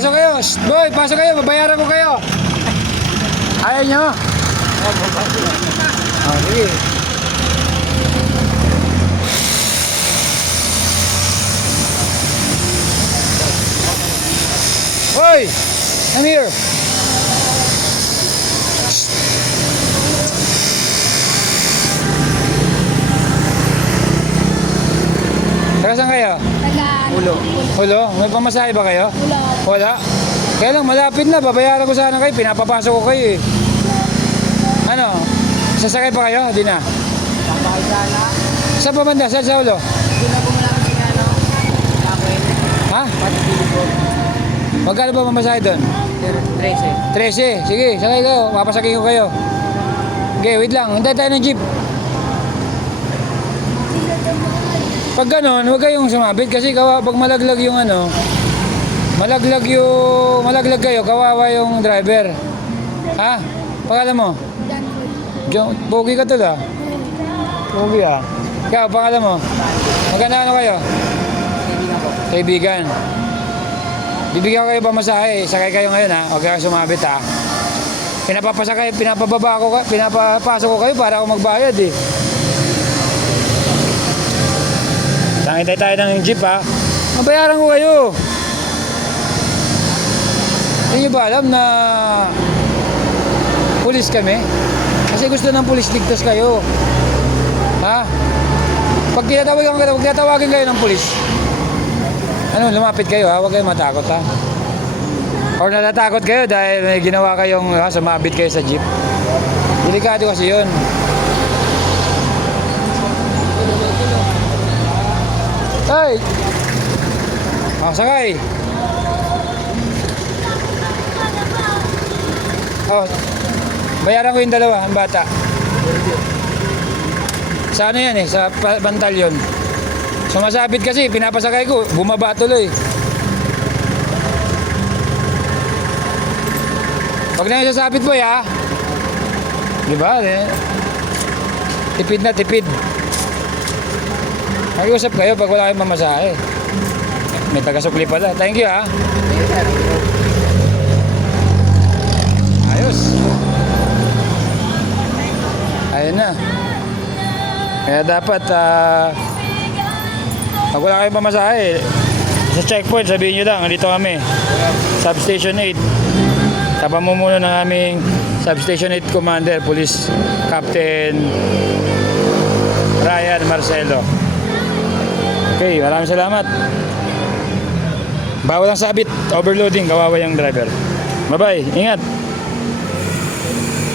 Hoy, pasok kayo, babayaran ko kayo. Ayaw nyo? Oh, sige. Hoy! Come here! Taga saan kayo? Taga Ulo. Ulo? May pamasahe ba kayo? Ulo. Wala. Kaya lang, malapit na. Babayaran ko sana kayo. Pinapapasok ko kayo eh. Ano? Sasakay pa kayo? Di na. Sabay sana. Saan pa banda? Saan sa ulo? Hindi na bumula kasi nga ano. Lakwin. Ha? Magkano ba mamasahe doon? 13. 13. Sige, sakay kayo. Papasakay ko kayo. Okay, wait lang. Hintay tayo ng jeep. Pag ganon, huwag kayong sumabit kasi kawa, pag malaglag yung ano, malaglag yung, malaglag kayo, kawawa yung driver. Ha? Pangalan mo? Jo, Pogi ka tol ah. Pogi ah. Ikaw, pangalan mo? Maganda ano kayo? Kaibigan. Bibigyan ko kayo pamasahe. Sakay kayo ngayon ha. Huwag kayo sumabit ha. Pinapapasakay, pinapababa ko, pinapapasok ko kayo para ako magbayad eh. Tangitay tayo ng jeep ha. Mabayaran ko kayo. Hindi nyo ba alam na pulis kami? Kasi gusto ng pulis ligtas kayo. Ha? Pag tinatawagan kayo, huwag tinatawagin kayo ng pulis. Ano, lumapit kayo ha, huwag kayong matakot ha. Or natatakot kayo dahil may ginawa kayong ha, sumabit kayo sa jeep. Delikado kasi yun. Hey! Oh, sakay! Oh, bayaran ko yung dalawa, ang bata. Sa ano yan eh, sa bantalyon. Sumasabit kasi, pinapasakay ko, bumaba tuloy. Huwag na yung sasabit boy ha. Di ba? Eh? Tipid na tipid. Mag-usap kayo pag wala kayong mamasahe. May taga-sukli pala. Thank you ha. Ayos. Ayun na. Kaya dapat ah pag wala kayong pamasahe, sa checkpoint, sabihin nyo lang, dito kami. Substation 8. Kapamumuno ng aming Substation 8 Commander, Police Captain Ryan Marcelo. Okay, maraming salamat. Bawal ang sabit, overloading, kawawa yung driver. Bye-bye, ingat.